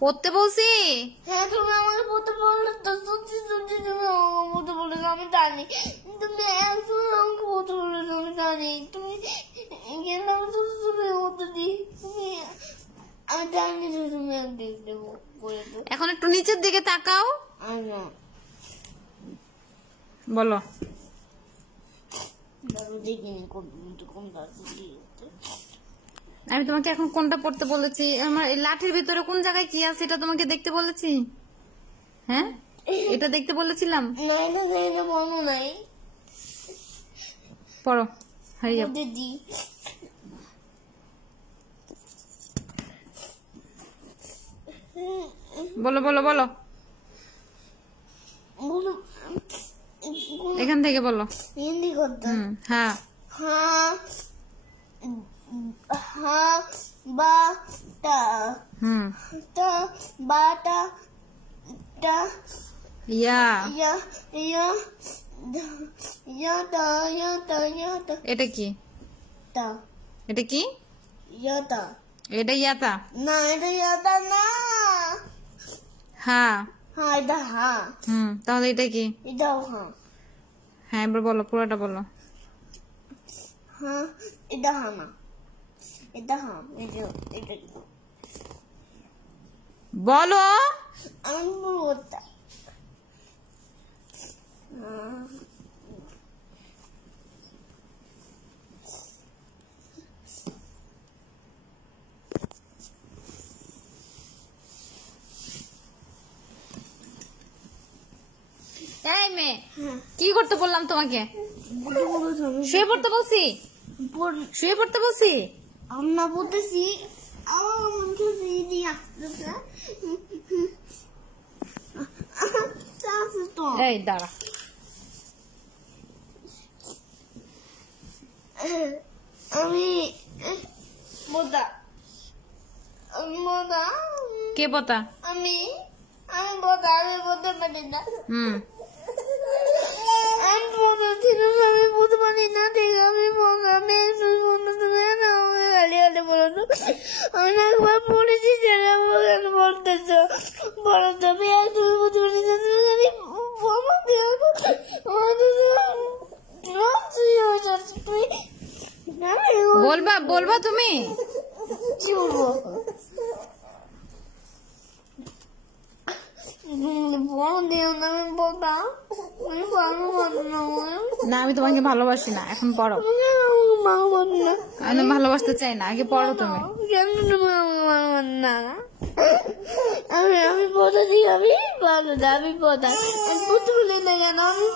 পড়তে বলছি? হ্যাঁ, তুমি আমাকে পড়তে বললে তো, সত্যি সত্যি তুমি আমাকে পড়তে বলেছো, আমি জানি। তুমি একদম আমাকে পড়তে বলেছো, আমি জানি। তুমি কিন্তু আমি তো তুমি পড়তে দিই, তুমি আমি জানি যে তুমি একদিক দেবো বলেছো। এখন একটু নিচের দিকে তাকাও। আচ্ছা, বলো। দেখিনি কোনটা। আমি তোমাকে এখন কোনটা পড়তে বলেছি? আমার এই লাঠির ভিতরে কোন জায়গায় কি আছে এটা তোমাকে দেখতে বলেছি? হ্যাঁ, এটা দেখতে বলেছিলাম? না, এটা বলো নাই। পড়ো, হারিয়ে যাও। দিদি বলো বলো বলো, এখান থেকে বলো। হিন্দি করতে। হ্যাঁ হ্যাঁ, হ্যাঁ, বাটা, টা, বাটা, টা, ইয়া, ইয়া, ইয়া, ইয়াটা, ইয়াটা, ইয়াটা। এটা কি? টা, এটা কি? ইয়াটা। এটা ইয়াতা না, এটা ইয়াটা না। হ্যাঁ হ্যাঁ, এটা হ্যাঁ। তাহলে এটা কি? এটাও হ্যাঁ। হ্যাঁ, এবার বলো, পুরোটা বলো। হ্যাঁ, এটা হ্যাঁ না, এটা হ্যাঁ। এটা বলো। আমি বলতে এই মেয়ে, কি করতে বললাম তোমাকে? শুয়ে পড়তে বলছি? শুয়ে পড়তে বলছি? আমরা বলতেছি এই দাঁড়া, আমি বোদা, বোদা। কে পতা? আমি বোদা, আমি বলতে পারি না। আমি বলেছিলাম আমি বলতে পারি না, ঠিক আমি বোদা। আমি তুমি আমাকে গালি গালি বলেছো। আমি একবার পড়েছি, সেটা বলতেছ বলো। তুমি একদম বলতে পারি না, তুমি জানি বলবা বলবা তুমি? কি বলবো? না, আমি তোমাকে ভালোবাসি না। এখন পড়ো। আমি ভালোবাসতে চাই না, আগে পড়ো তুমি। আমি পড়া দিই, আমি ভালো না, আমি পড়া বুঝতে বলি না কেন। আমি